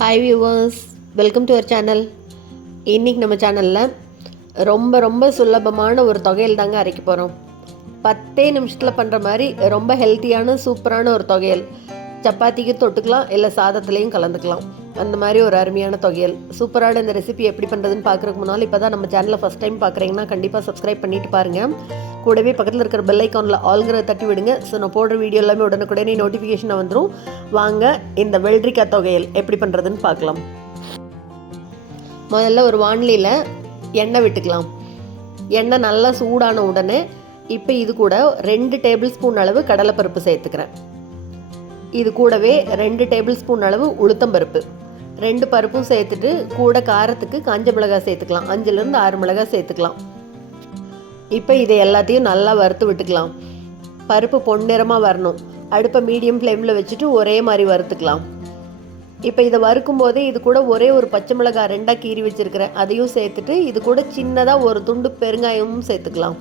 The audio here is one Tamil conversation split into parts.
Hi viewers, welcome to our channel. இன்றைக்கி நம்ம சேனலில் ரொம்ப சுலபமான ஒரு தொகையல் தாங்க அரைக்க போகிறோம். 10 நிமிஷத்தில் பண்ணுற மாதிரி ரொம்ப ஹெல்த்தியான சூப்பரான ஒரு தொகையல். சப்பாத்திக்கு தொட்டுக்கலாம், இல்லை சாதத்துலேயும் கலந்துக்கலாம். அந்த மாதிரி ஒரு அருமையான தொகையல். சூப்பரான இந்த ரெசிபி எப்படி பண்ணுறதுன்னு பார்க்குறதுக்கு முன்னால் இப்போ தான் நம்ம சேனலை ஃபஸ்ட் டைம் பார்க்குறீங்கன்னா கண்டிப்பாக சப்ஸ்கிரைப் பண்ணிவிட்டு பாருங்கள். கூடவே பக்கத்தில் இருக்கிற பெல் ஐக்கானில் ஆல்கிற தட்டி விடுங்க. ஸோ நான் போடுற வீடியோ எல்லாமே உடனுக்குடனே நோட்டிஃபிகேஷன் வந்துடும். வாங்க இந்த வெள்ளரிக்காய் தொகையல் எப்படி பண்ணுறதுன்னு பார்க்கலாம். முதல்ல ஒரு வாணலியில் எண்ணெய் விட்டுக்கலாம். எண்ணெய் நல்லா சூடான உடனே இப்போ இது கூட 2 டேபிள் ஸ்பூன் அளவு கடலைப்பருப்பு சேர்த்துக்கிறேன். இது கூடவே 2 டேபிள் ஸ்பூன் அளவு உளுத்தம்பருப்பு, 2 பருப்பும் சேர்த்துட்டு கூட காரத்துக்கு காஞ்ச மிளகாய் சேர்த்துக்கலாம். 5லேருந்து 6 மிளகாய் சேர்த்துக்கலாம். இப்போ இதை எல்லாத்தையும் நல்லா வறுத்து விட்டுக்கலாம். பருப்பு பொன்னிறமாக வரணும். அடுப்பை மீடியம் ஃப்ளேமில் வச்சுட்டு ஒரே மாதிரி வறுத்துக்கலாம். இப்போ இதை வறுக்கும் போதே இது கூட ஒரே ஒரு பச்சை மிளகாய் 2ஆக கீறி வச்சுருக்கிறேன், அதையும் சேர்த்துட்டு இது கூட சின்னதாக ஒரு துண்டு பெருங்காயமும் சேர்த்துக்கலாம்.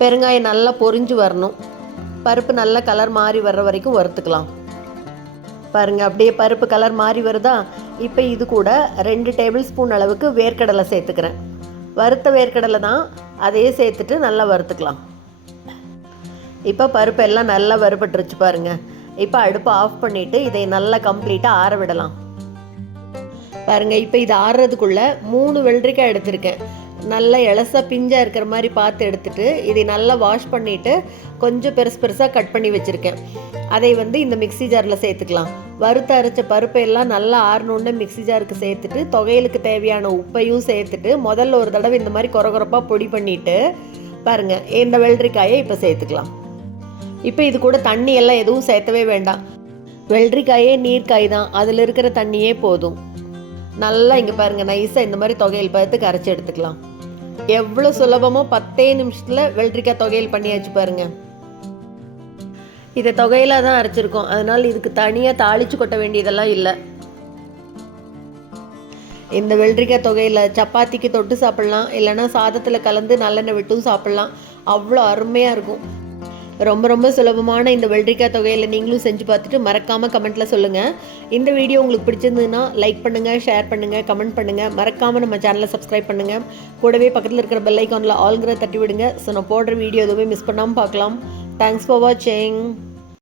பெருங்காயம் நல்லா பொரிஞ்சு வரணும். பருப்பு நல்லா கலர் மாறி வர்ற வரைக்கும் வறுத்துக்கலாம். பாருங்கள், அப்படியே பருப்பு கலர் மாறி வருதா? இப்போ இது கூட 2 டேபிள் ஸ்பூன் அளவுக்கு வேர்க்கடலை சேர்த்துக்கிறேன். வறுத்த வேர்க்கடலை தான், அதையே சேர்த்துட்டு நல்லா வறுத்துக்கலாம். இப்போ பருப்பு எல்லாம் நல்லா வறுபட்டுருச்சு பாருங்கள். இப்போ அடுப்பை ஆஃப் பண்ணிவிட்டு இதை நல்லா கம்ப்ளீட்டாக ஆற விடலாம். பாருங்கள், இப்போ இது ஆறுறதுக்குள்ளே 3 வெள்ளரிக்காய் எடுத்திருக்கேன். நல்லா இலசா பிஞ்சாக இருக்கிற மாதிரி பார்த்து எடுத்துகிட்டு இதை நல்லா வாஷ் பண்ணிவிட்டு கொஞ்சம் பெருசாக கட் பண்ணி வச்சுருக்கேன். அதை இந்த மிக்ஸி ஜாரில் சேர்த்துக்கலாம். வறுத்து அரைச்ச பருப்பையெல்லாம் நல்லா ஆறணுன்னு மிக்ஸி ஜாருக்கு சேர்த்துட்டு தொகையலுக்கு தேவையான உப்பையும் சேர்த்துட்டு முதல்ல ஒரு தடவை இந்த மாதிரி கொரகொரப்பாக பொடி பண்ணிவிட்டு பாருங்கள், இந்த வெள்ளரிக்காயை இப்போ சேர்த்துக்கலாம். இப்போ இது கூட தண்ணி எல்லாம் எதுவும் சேர்த்தவே வேண்டாம். வெள்ளரிக்காயே நீர்க்காய் தான், அதில் இருக்கிற தண்ணியே போதும். நல்லா இங்கே பாருங்கள், நைஸாக இந்த மாதிரி தொகையல் பார்த்து கரைச்சி எடுத்துக்கலாம். எவ்வளோ சுலபமாக 10 நிமிஷத்தில் வெள்ளரிக்காய் தொகையல் பண்ணியாச்சு பாருங்கள். இதை தொகையிலாக தான் அரைச்சிருக்கோம், அதனால் இதுக்கு தனியாக தாளித்து கொட்ட வேண்டியதெல்லாம் இல்லை. இந்த வெள்ளரிக்காய் தொகையில் சப்பாத்திக்கு தொட்டு சாப்பிட்லாம், இல்லைனா சாதத்தில் கலந்து நல்லெண்ணெய் விட்டும் சாப்பிட்லாம். அவ்வளோ அருமையாக இருக்கும். ரொம்ப சுலபமான இந்த வெள்ளரிக்காய் தொகையில் நீங்களும் செஞ்சு பார்த்துட்டு மறக்காமல் கமெண்ட்டில் சொல்லுங்கள். இந்த வீடியோ உங்களுக்கு பிடிச்சிருந்ததுன்னா லைக் பண்ணுங்கள், ஷேர் பண்ணுங்கள், கமெண்ட் பண்ணுங்கள். மறக்காமல் நம்ம சேனலை சப்ஸ்கிரைப் பண்ணுங்கள். கூடவே பக்கத்தில் இருக்கிற பெல் ஐக்கானில் ஆல்கிற தட்டி விடுங்க. ஸோ நான் போடுற வீடியோ எதுவுமே மிஸ் பண்ணாமல் பார்க்கலாம். தேங்க்ஸ் ஃபார் வாட்சிங்.